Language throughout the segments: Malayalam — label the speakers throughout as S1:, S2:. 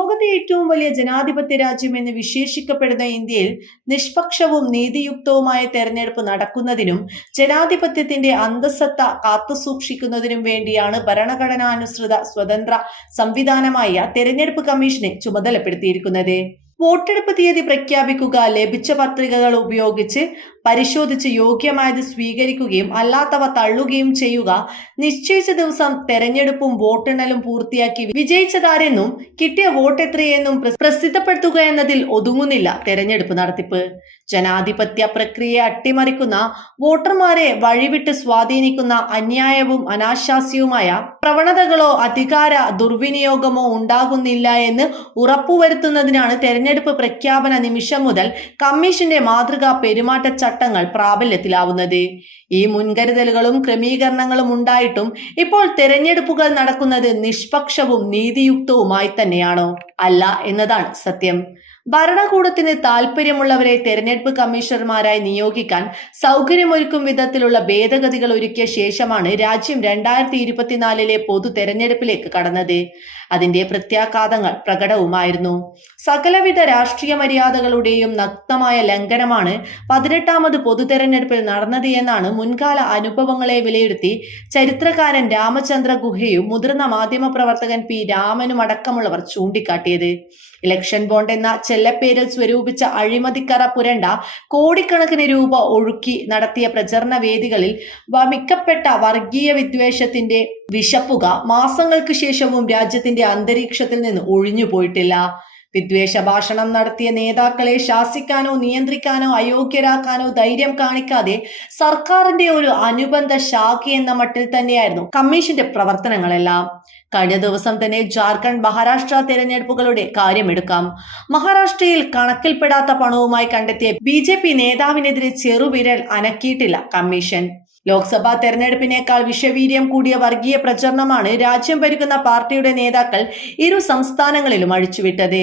S1: ലോകത്തെ ഏറ്റവും വലിയ ജനാധിപത്യ രാജ്യം എന്ന് വിശേഷിക്കപ്പെടുന്ന ഇന്ത്യയിൽ നിഷ്പക്ഷവും നീതിയുക്തവുമായ തെരഞ്ഞെടുപ്പ് നടക്കുന്നതിനും ജനാധിപത്യത്തിന്റെ അന്തസ്സത്ത കാത്തുസൂക്ഷിക്കുന്നതിനും വേണ്ടിയാണ് ഭരണഘടനാനുസൃത സ്വതന്ത്ര സംവിധാനമായ തെരഞ്ഞെടുപ്പ് കമ്മീഷനെ ചുമതലപ്പെടുത്തിയിരിക്കുന്നത്. വോട്ടെടുപ്പ് തീയതി പ്രഖ്യാപിക്കുക ലഭിച്ച പത്രികകൾ ഉപയോഗിച്ച് പരിശോധിച്ച് യോഗ്യമായത് സ്വീകരിക്കുകയും അല്ലാത്തവ തള്ളുകയും ചെയ്യുക നിശ്ചയിച്ച ദിവസം തെരഞ്ഞെടുപ്പും വോട്ടെണ്ണലും പൂർത്തിയാക്കി വിജയിച്ചതാരെന്നും കിട്ടിയ വോട്ട് എത്രയെന്നും പ്ര- പ്രസിദ്ധപ്പെടുത്തുക എന്നതിൽ ഒതുങ്ങുന്നില്ല തെരഞ്ഞെടുപ്പ് നടത്തിപ്പ്. ജനാധിപത്യ പ്രക്രിയയെ അട്ടിമറിക്കുന്ന വോട്ടർമാരെ വഴിവിട്ട് സ്വാധീനിക്കുന്ന അന്യായവും അനാശാസ്യവുമായ പ്രവണതകളോ അധികാര ദുർവിനിയോഗമോ ഉണ്ടാകുന്നില്ല എന്ന് ഉറപ്പുവരുത്തുന്നതിനാണ് തെരഞ്ഞെടുപ്പ് പ്രഖ്യാപന നിമിഷം മുതൽ കമ്മീഷന്റെ മാതൃകാ പെരുമാറ്റച്ചട്ടങ്ങൾ പ്രാബല്യത്തിലാവുന്നത്. ഈ മുൻകരുതലുകളും ക്രമീകരണങ്ങളും ഉണ്ടായിട്ടും ഇപ്പോൾ തെരഞ്ഞെടുപ്പുകൾ നടക്കുന്നത് നിഷ്പക്ഷവും നീതിയുക്തവുമായി തന്നെയാണോ? അല്ല എന്നതാണ് സത്യം. ഭരണകൂടത്തിന് താല്പര്യമുള്ളവരെ തെരഞ്ഞെടുപ്പ് കമ്മീഷണർമാരായി നിയോഗിക്കാൻ സൗകര്യമൊരുക്കും വിധത്തിലുള്ള ഭേദഗതികൾ ഒരുക്കിയ ശേഷമാണ് രാജ്യം രണ്ടായിരത്തി ഇരുപത്തിനാലിലെ പൊതു തെരഞ്ഞെടുപ്പിലേക്ക് കടന്നത്. അതിന്റെ പ്രത്യാഘാതങ്ങൾ പ്രകടവുമായിരുന്നു. സകലവിധ രാഷ്ട്രീയ മര്യാദകളുടെയും നഗ്നമായ ലംഘനമാണ് പതിനെട്ടാമത് പൊതു തെരഞ്ഞെടുപ്പിൽ നടന്നത് എന്നാണ് മുൻകാല അനുഭവങ്ങളെ വിലയിരുത്തി ചരിത്രകാരൻ രാമചന്ദ്ര ഗുഹയും മുതിർന്ന മാധ്യമപ്രവർത്തകൻ പി രാമനും അടക്കമുള്ളവർ ചൂണ്ടിക്കാട്ടിയത്. ഇലക്ഷൻ ബോണ്ട് എന്ന ചെല്ലപ്പേരിൽ സ്വരൂപിച്ച അഴിമതിക്കറ പുരണ്ട കോടിക്കണക്കിന് രൂപ ഒഴുക്കി നടത്തിയ പ്രചരണ വേദികളിൽ വമിക്കപ്പെട്ട വർഗീയ വിദ്വേഷത്തിന്റെ വിശപ്പുക മാസങ്ങൾക്ക് ശേഷവും രാജ്യത്തിന്റെ അന്തരീക്ഷത്തിൽ നിന്ന് ഒഴിഞ്ഞു പോയിട്ടില്ല. വിദ്വേഷ ഭാഷണം നടത്തിയ നേതാക്കളെ ശാസിക്കാനോ നിയന്ത്രിക്കാനോ അയോഗ്യരാക്കാനോ ധൈര്യം കാണിക്കാതെ സർക്കാരിന്റെ ഒരു അനുബന്ധ ശാഖ എന്ന മട്ടിൽ തന്നെയായിരുന്നു കമ്മീഷന്റെ പ്രവർത്തനങ്ങളെല്ലാം. കഴിഞ്ഞ ദിവസം തന്നെ ജാർഖണ്ഡ് മഹാരാഷ്ട്ര തെരഞ്ഞെടുപ്പുകളുടെ കാര്യമെടുക്കാം. മഹാരാഷ്ട്രയിൽ കണക്കിൽപ്പെടാത്ത പണവുമായി കണ്ടെത്തിയ ബി നേതാവിനെതിരെ ചെറുവിരൽ അനക്കിയിട്ടില്ല കമ്മീഷൻ. ലോക്സഭാ തെരഞ്ഞെടുപ്പിനേക്കാൾ വിഷവീര്യം കൂടിയ വർഗീയ പ്രചരണമാണ് രാജ്യം ഭരിക്കുന്ന പാർട്ടിയുടെ നേതാക്കൾ ഇരു സംസ്ഥാനങ്ങളിലും അഴിച്ചുവിട്ടത്.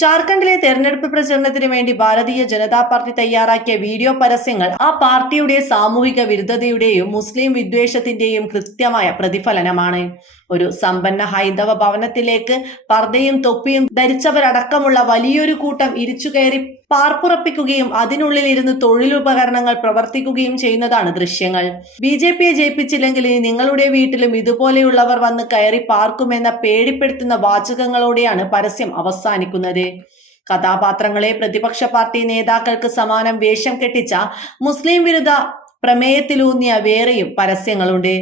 S1: ജാർഖണ്ഡിലെ തെരഞ്ഞെടുപ്പ് പ്രചരണത്തിന് വേണ്ടി ഭാരതീയ ജനതാ പാർട്ടി തയ്യാറാക്കിയ വീഡിയോ പരസ്യങ്ങൾ ആ പാർട്ടിയുടെ സാമൂഹിക വിരുദ്ധതയുടെയും മുസ്ലിം വിദ്വേഷത്തിന്റെയും കൃത്യമായ പ്രതിഫലനമാണ്. ഒരു സമ്പന്ന ഹൈന്ദവ ഭവനത്തിലേക്ക് പർദ്ദയും തൊപ്പിയും ധരിച്ചവരടക്കമുള്ള വലിയൊരു കൂട്ടം ഇരിച്ചുകയറി പാർപ്പുറപ്പിക്കുകയും അതിനുള്ളിൽ ഇരുന്ന് തൊഴിലുപകരണങ്ങൾ പ്രവർത്തിക്കുകയും ചെയ്യുന്നതാണ് ദൃശ്യങ്ങൾ. ബി ജെ പിയെ ജയിപ്പിച്ചില്ലെങ്കിൽ ഇനി നിങ്ങളുടെ വീട്ടിലും ഇതുപോലെയുള്ളവർ വന്ന് കയറി പാർക്കുമെന്ന പേടിപ്പെടുത്തുന്ന വാചകങ്ങളോടെയാണ് പരസ്യം അവസാനിക്കുന്നത്. കഥാപാത്രങ്ങളെ പ്രതിപക്ഷ പാർട്ടി നേതാക്കൾക്ക് സമാനം വേഷം കെട്ടിച്ച മുസ്ലിം വിരുദ്ധ പ്രമേയത്തിലൂന്നിയ വേറെയും പരസ്യങ്ങളുണ്ട്.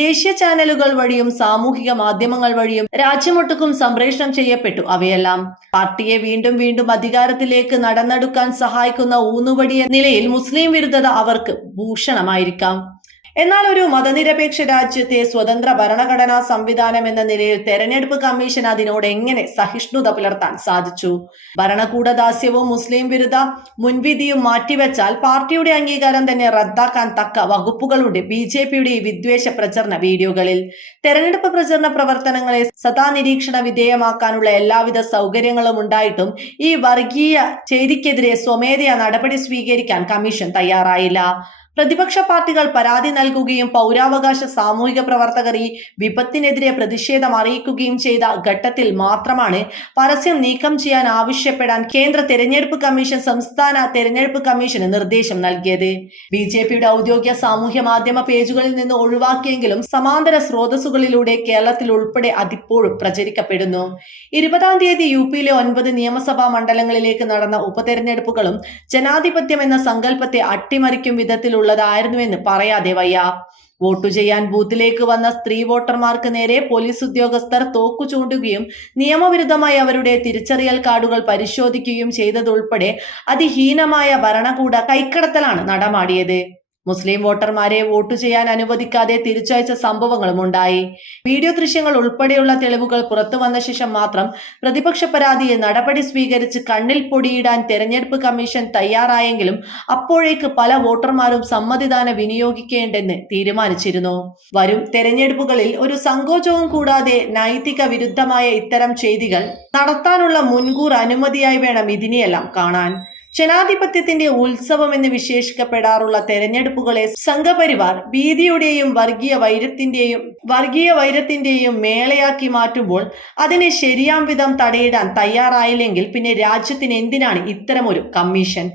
S1: ദേശീയ ചാനലുകൾ വഴിയും സാമൂഹിക മാധ്യമങ്ങൾ വഴിയും രാജ്യമൊട്ടുക്കും സംപ്രേഷണം ചെയ്യപ്പെട്ടു അവയെല്ലാം. പാർട്ടിയെ വീണ്ടും വീണ്ടും അധികാരത്തിലേക്ക് നടന്നെടുക്കാൻ സഹായിക്കുന്ന ഊന്നുവടിയ നിലയിൽ മുസ്ലിം വിരുദ്ധത അവർക്ക് ഭൂഷണമായിരിക്കാം. എന്നാൽ ഒരു മതനിരപേക്ഷ രാജ്യത്തെ സ്വതന്ത്ര ഭരണഘടനാ സംവിധാനം എന്ന നിലയിൽ തെരഞ്ഞെടുപ്പ് കമ്മീഷൻ അതിനോട് എങ്ങനെ സഹിഷ്ണുത പുലർത്താൻ സാധിച്ചു? ഭരണകൂടദാസ്യവും മുസ്ലിം വിരുദ്ധ മുൻവിധിയും മാറ്റിവെച്ചാൽ പാർട്ടിയുടെ അംഗീകാരം തന്നെ റദ്ദാക്കാൻ തക്ക വകുപ്പുകളുണ്ട് ബി ജെ പിയുടെ ഈ വിദ്വേഷ പ്രചരണ വീഡിയോകളിൽ. തെരഞ്ഞെടുപ്പ് പ്രചരണ പ്രവർത്തനങ്ങളെ സദാ നിരീക്ഷണ വിധേയമാക്കാനുള്ള എല്ലാവിധ സൗകര്യങ്ങളും ഉണ്ടായിട്ടും ഈ വർഗീയ ചേരിക്കെതിരെ സ്വമേധയാ നടപടി സ്വീകരിക്കാൻ കമ്മീഷൻ തയ്യാറായില്ല. പ്രതിപക്ഷ പാർട്ടികൾ പരാതി നൽകുകയും പൗരാവകാശ സാമൂഹിക പ്രവർത്തകർ ഈ വിപത്തിനെതിരെ പ്രതിഷേധം അറിയിക്കുകയും ചെയ്ത ഘട്ടത്തിൽ മാത്രമാണ് പരസ്യം നീക്കം ചെയ്യാൻ ആവശ്യപ്പെടാൻ കേന്ദ്ര തെരഞ്ഞെടുപ്പ് കമ്മീഷൻ സംസ്ഥാന തെരഞ്ഞെടുപ്പ് കമ്മീഷന് നിർദ്ദേശം നൽകിയത്. ബി ജെ പിയുടെ ഔദ്യോഗിക സാമൂഹ്യ മാധ്യമ പേജുകളിൽ നിന്ന് ഒഴിവാക്കിയെങ്കിലും സമാന്തര സ്രോതസ്സുകളിലൂടെ കേരളത്തിൽ ഉൾപ്പെടെ അതിപ്പോഴും പ്രചരിക്കപ്പെടുന്നു. ഇരുപതാം തീയതി യു പിയിലെ ഒൻപത് നിയമസഭാ മണ്ഡലങ്ങളിലേക്ക് നടന്ന ഉപതെരഞ്ഞെടുപ്പുകളും ജനാധിപത്യം എന്ന സങ്കല്പത്തെ അട്ടിമറിക്കും വിധത്തിലുള്ളതായിരുന്നുവെന്ന് പറയാതെ വയ്യ. വോട്ടു ചെയ്യാൻ ബൂത്തിലേക്ക് വന്ന സ്ത്രീ വോട്ടർമാർക്ക് നേരെ പോലീസ് ഉദ്യോഗസ്ഥർ തോക്കു ചൂണ്ടുകയും നിയമവിരുദ്ധമായി അവരുടെ തിരിച്ചറിയൽ കാർഡുകൾ പരിശോധിക്കുകയും ചെയ്തതുൾപ്പെടെ അതിഹീനമായ ഭരണകൂട കൈക്കടത്തലാണ് നടമാടിയത്. മുസ്ലിം വോട്ടർമാരെ വോട്ട് ചെയ്യാൻ അനുവദിക്കാതെ തിരിച്ചയച്ച സംഭവങ്ങളും ഉണ്ടായി. വീഡിയോ ദൃശ്യങ്ങൾ ഉൾപ്പെടെയുള്ള തെളിവുകൾ പുറത്തു വന്ന ശേഷം മാത്രം പ്രതിപക്ഷ പരാതിയെ നടപടി സ്വീകരിച്ച് കണ്ണിൽ പൊടിയിടാൻ തെരഞ്ഞെടുപ്പ് കമ്മീഷൻ തയ്യാറായെങ്കിലും അപ്പോഴേക്ക് പല വോട്ടർമാരും സമ്മതിദാന വിനിയോഗിക്കേണ്ടെന്ന് തീരുമാനിച്ചിരുന്നു. വരും തെരഞ്ഞെടുപ്പുകളിൽ ഒരു സങ്കോചവും കൂടാതെ നൈതിക വിരുദ്ധമായ ഇത്തരം ചെയ്തികൾ നടത്താനുള്ള മുൻകൂർ അനുമതിയായി വേണം ഇതിനെയെല്ലാം കാണാൻ. ജനാധിപത്യത്തിന്റെ ഉത്സവം എന്ന് വിശേഷിക്കപ്പെടാറുള്ള തെരഞ്ഞെടുപ്പുകളെ സംഘപരിവാർ ഭീതിയുടെയും വർഗീയ വൈരത്തിന്റെയും വർഗീയ വൈരത്തിന്റെയും മേളയാക്കി മാറ്റുമ്പോൾ അതിനെ ശരിയാം വിധം തടയിടാൻ തയ്യാറായില്ലെങ്കിൽ പിന്നെ രാജ്യത്തിന് എന്തിനാണ് ഇത്തരമൊരു കമ്മീഷൻ?